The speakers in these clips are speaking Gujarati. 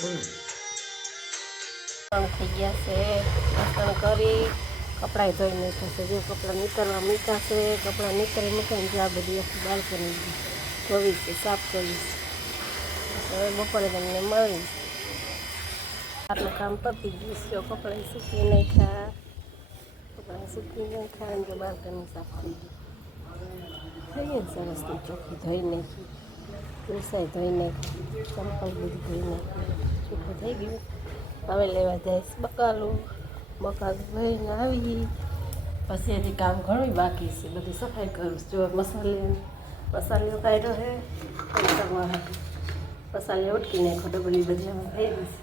પણ થઈ ગયા છે. વાસણ કરી, કપડાં ધોઈ નાખ્યા છે. જે કપડાં નીકળવા મૂક્યા કપડાં નીકળી મૂકીને આ બધી આખી બાલ્કની ધોવી છે, સાફ કરીશ હવે બપોરે તમને મળી આટલું કામ પતી ગયું છે. કપડાં સૂકી નાખ્યા. કપડાં સૂકી નાખ્યા અને જો બાલ્કની સાફ કરી ગઈ સરસની ચોખ્ખી ધોઈ નાખી. તુલસાઈ ધોઈ નાખી ચંપલ બધી ધોઈ ચોખ્ખું થઈ ગયું. હવે લેવા જઈશ બકાલું. બકાલું ધોઈને આવી પછી હજી કામ ઘણું બાકી છે. બધી સફાઈ કરું જો મસાલે મસાલો કાઢ્યો છે મસાલે ઉટકી નાખો ડબલી બધી થઈ ગઈ છે.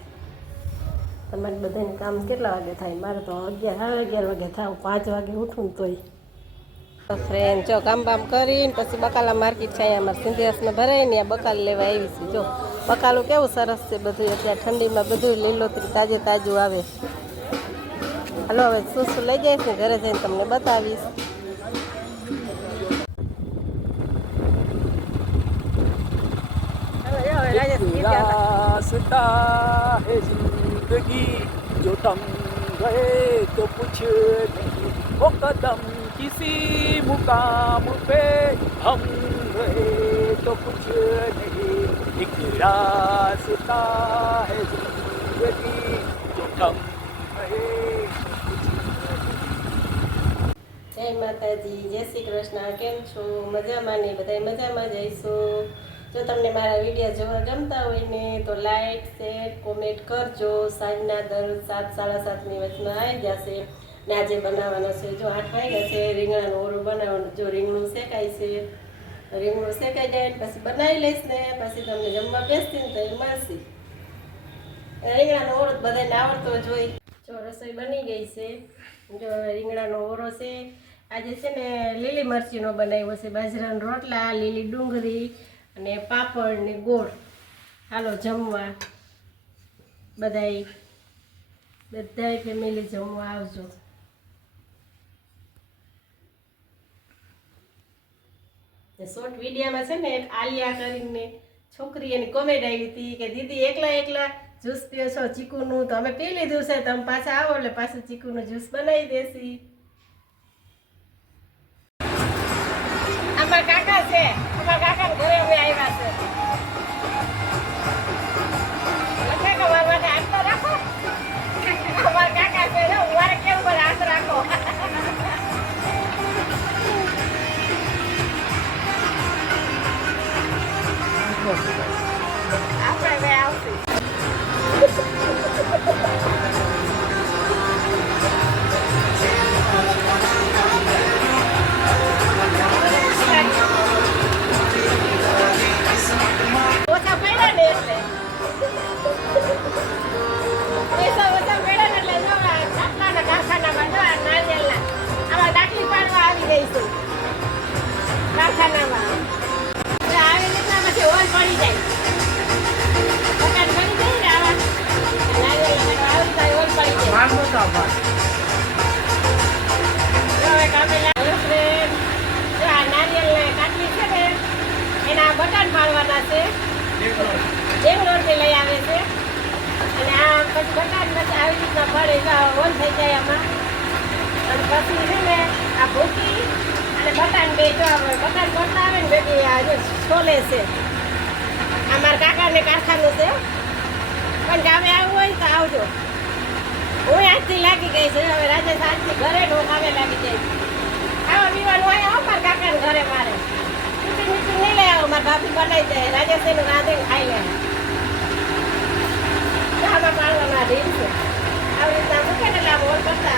તમારે બધાને કામ કેટલા વાગે થાય? મારે તો અગિયાર સાડા અગિયાર વાગે થાવ પાંચ વાગે ઉઠું તોય. ફ્રેન્ડ જો કામ બામ કરીને પછી બકાલા માર્કેટ છે, અહીંયા અમારે સિંધિયાસમાં ભરાય ને બકાલ લેવા આવી છે. જો, બકાલું કેવું સરસ છે બધું. અત્યારે ઠંડીમાં બધું લીલોતરી તાજે તાજું આવે. હાલો, હવે શું શું લઈ જઈશ ને, ઘરે જઈને તમને બતાવીશ. જિંદગી, જો તમ ગયે તો પૂછે નહીં કદમ किसी मुकाम पे हम गए तो कुछ नहीं एक रास्ता है जिंदगी जो थम गए જય માતાજી જય શ્રી કૃષ્ણ કેમ છો મજામાં ને બધા મજામાં જઈશું જો તમને મારા વિડીયો જોવા ગમતા હોય ને તો લાઈક શેર કોમેન્ટ કરજો સાંજના દરરોજ સાત સાડા સાતની વચમાં આવી જશે ને આજે બનાવવાનો છે. જો આઠ ગયા છે, રીંગણાનો ઓરો બનાવવાનો, જો રીંગણું શેકાય છે, રીંગણું શેકાઈ જાય ને પછી બનાવી લઈશ ને, પછી તમને જમવા બેસતી ને તો એ મળશે. રીંગણાનો ઓરો બધાને આવડતો જ હોય. જો રસોઈ બની ગઈ છે. જો રીંગણાનો ઓરો છે. આજે છે ને લીલી મરચીનો બનાવ્યો છે. બાજરાના રોટલા, લીલી ડુંગળી અને પાપડ ને ગોળ. હાલો જમવા. બધાય બધાય ફેમિલી જમવા આવજો. શોર્ટ વિડીયામાં છે ને એક આલિયા કરીને છોકરી એની કોમેડ આવી હતી કે, દીદી, એકલા એકલા જ્યુસ પીઓ છો ચીકુનું? તો અમે પી લીધું છે, તમે પાછા આવો એટલે પાછું ચીકુનું જ્યુસ બનાવી દેસી અમારા કાકા છે, અમારા કાકા ઘરે અમે આવ્યા છે. છે. ને એના બટન પાડવાના છે. બેંગ્લોરથી લઈ આવે છે. અને આ પછી બટાટ પછી આવી રીતના પડે તો થઈ જાય આમાં અને પછી છે ને આ ભૂકી અને બટાન બે જો બટાન પડતા આવે ને બેબી આ જો છોલે છે. આ મારા કાકાને કારખાનું છે. પણ ગામે આવવું હોય તો આવજો. હું આજથી લાગી ગઈ છે. હવે રાજેશ આજથી ઘરે ઢોકાવે લાગી જાય ખાવા પીવાનું હોય આવો મારા કાકાને ઘરે મારે. ટિફિન ટિફિન નહીં લઈ આવો, મારા ભાભી બનાવી દે. એનું રાંધીને ખાઈ લે. ચામાં પાડવાના રીલ છે. આવી રીતના મૂકે એટલે આમ ઓળ કરતા